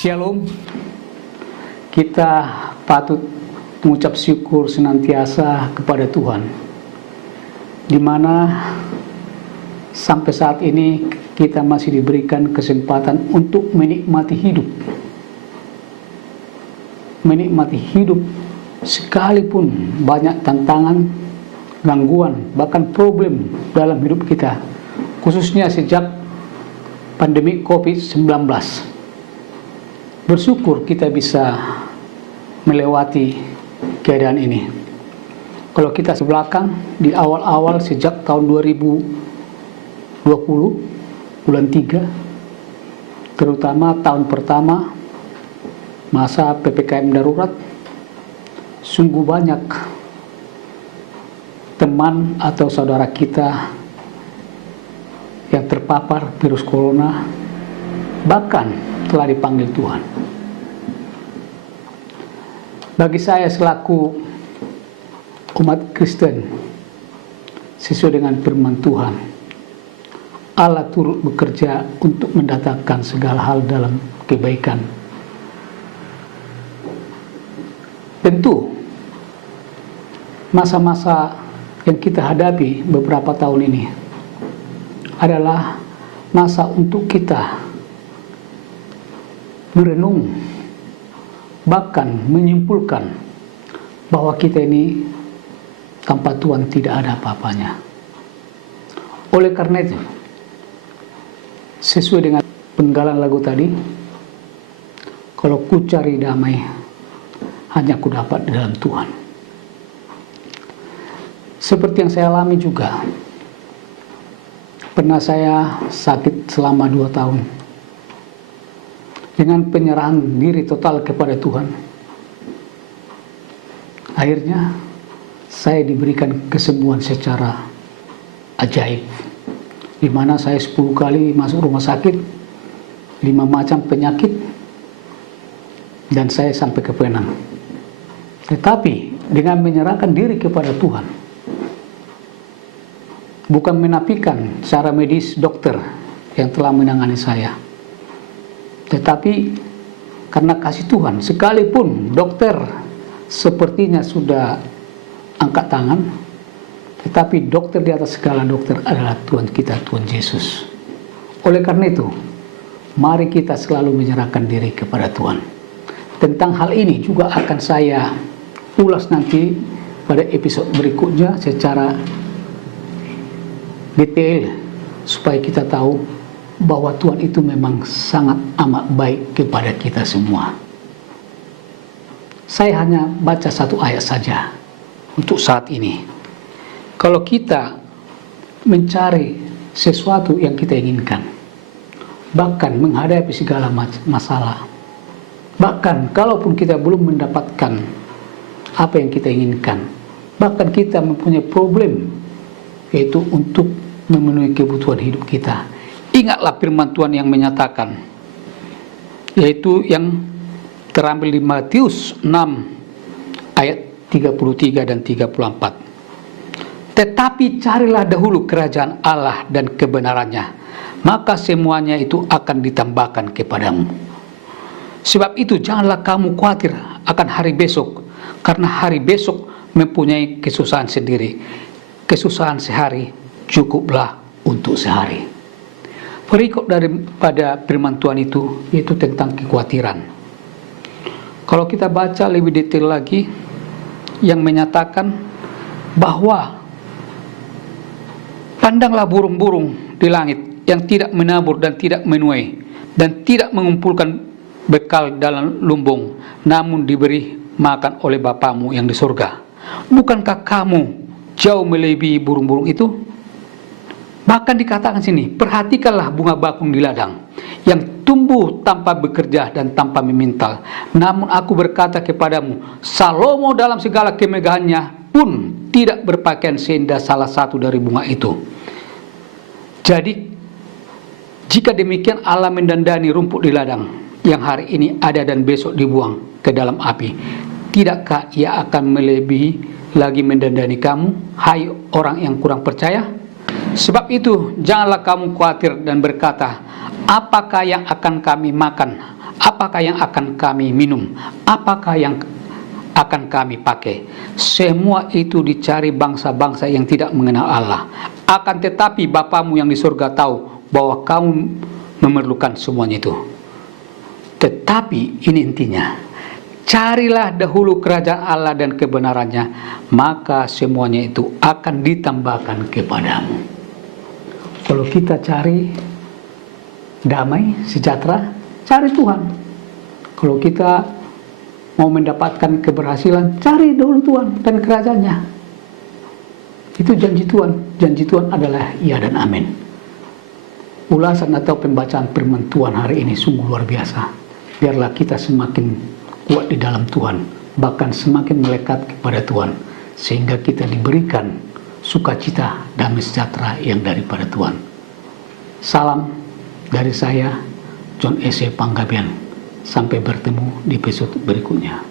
Shalom. Kita patut mengucap syukur senantiasa kepada Tuhan, di mana sampai saat ini kita masih diberikan kesempatan untuk menikmati hidup. Menikmati hidup sekalipun banyak tantangan, gangguan, bahkan problem dalam hidup kita, khususnya sejak pandemi COVID-19. Bersyukur kita bisa melewati keadaan ini. Kalau kita sebelakang di awal-awal sejak tahun 2020 bulan 3, terutama tahun pertama masa PPKM darurat, sungguh banyak teman atau saudara kita yang terpapar virus corona, bahkan telah dipanggil Tuhan. Bagi saya selaku umat Kristen, sesuai dengan firman Tuhan, Allah turut bekerja untuk mendatangkan segala hal dalam kebaikan. Tentu masa-masa yang kita hadapi beberapa tahun ini adalah masa untuk kita merenung, bahkan menyimpulkan bahwa kita ini tanpa Tuhan tidak ada apa-apanya. Oleh karena itu, sesuai dengan penggalan lagu tadi, kalau ku cari damai, hanya ku dapat di dalam Tuhan. Seperti yang saya alami juga, pernah saya sakit selama 2 tahun. Dengan penyerahan diri total kepada Tuhan, akhirnya saya diberikan kesembuhan secara ajaib, di mana saya 10 kali masuk rumah sakit, 5 macam penyakit, dan saya sampai ke Penang. Tetapi dengan menyerahkan diri kepada Tuhan, bukan menafikan secara medis dokter yang telah menangani saya, tetapi karena kasih Tuhan, sekalipun dokter sepertinya sudah angkat tangan, tetapi dokter di atas segala dokter adalah Tuhan kita, Tuhan Yesus. Oleh karena itu, mari kita selalu menyerahkan diri kepada Tuhan. Tentang hal ini juga akan saya ulas nanti pada episode berikutnya secara detail, supaya kita tahu bahwa Tuhan itu memang sangat amat baik kepada kita semua. Saya hanya baca 1 ayat saja untuk saat ini. Kalau kita mencari sesuatu yang kita inginkan, bahkan menghadapi segala masalah, bahkan kalaupun kita belum mendapatkan apa yang kita inginkan, bahkan kita mempunyai problem, yaitu untuk memenuhi kebutuhan hidup kita, ingatlah firman Tuhan yang menyatakan, yaitu yang terambil di Matius 6 ayat 33 dan 34. Tetapi carilah dahulu kerajaan Allah dan kebenarannya, maka semuanya itu akan ditambahkan kepadamu. Sebab itu janganlah kamu khawatir akan hari besok, karena hari besok mempunyai kesusahan sendiri. Kesusahan sehari cukuplah untuk sehari. Perikop daripada firman Tuhan itu, yaitu tentang kekhawatiran. Kalau kita baca lebih detail lagi, yang menyatakan bahwa pandanglah burung-burung di langit yang tidak menabur dan tidak menuai dan tidak mengumpulkan bekal dalam lumbung, namun diberi makan oleh Bapamu yang di surga. Bukankah kamu jauh melebihi burung-burung itu? Bahkan dikatakan sini, perhatikanlah bunga bakung di ladang, yang tumbuh tanpa bekerja dan tanpa memintal. Namun aku berkata kepadamu, Salomo dalam segala kemegahannya pun tidak berpakaian seindah salah satu dari bunga itu. Jadi, jika demikian Allah mendandani rumput di ladang, yang hari ini ada dan besok dibuang ke dalam api, tidakkah Ia akan melebihi lagi mendandani kamu, hai orang yang kurang percaya? Sebab itu janganlah kamu khawatir dan berkata, apakah yang akan kami makan, Apakah yang akan kami minum? Apakah yang akan kami pakai? Semua itu dicari bangsa-bangsa yang tidak mengenal Allah. Akan tetapi Bapamu yang di surga tahu bahwa kamu memerlukan semuanya itu. Tetapi ini intinya, carilah dahulu kerajaan Allah dan kebenarannya, maka semuanya itu akan ditambahkan kepadamu. Kalau kita cari damai, sejahtera, cari Tuhan. Kalau kita mau mendapatkan keberhasilan, cari dahulu Tuhan dan kerajaannya. Itu janji Tuhan. Janji Tuhan adalah iya dan amin. Ulasan atau pembacaan firman Tuhan hari ini sungguh luar biasa. Biarlah kita semakin kuat di dalam Tuhan, bahkan semakin melekat kepada Tuhan, sehingga kita diberikan sukacita, damai sejahtera yang daripada Tuhan. Salam dari saya, John S. Panggabean. Sampai bertemu di episode berikutnya.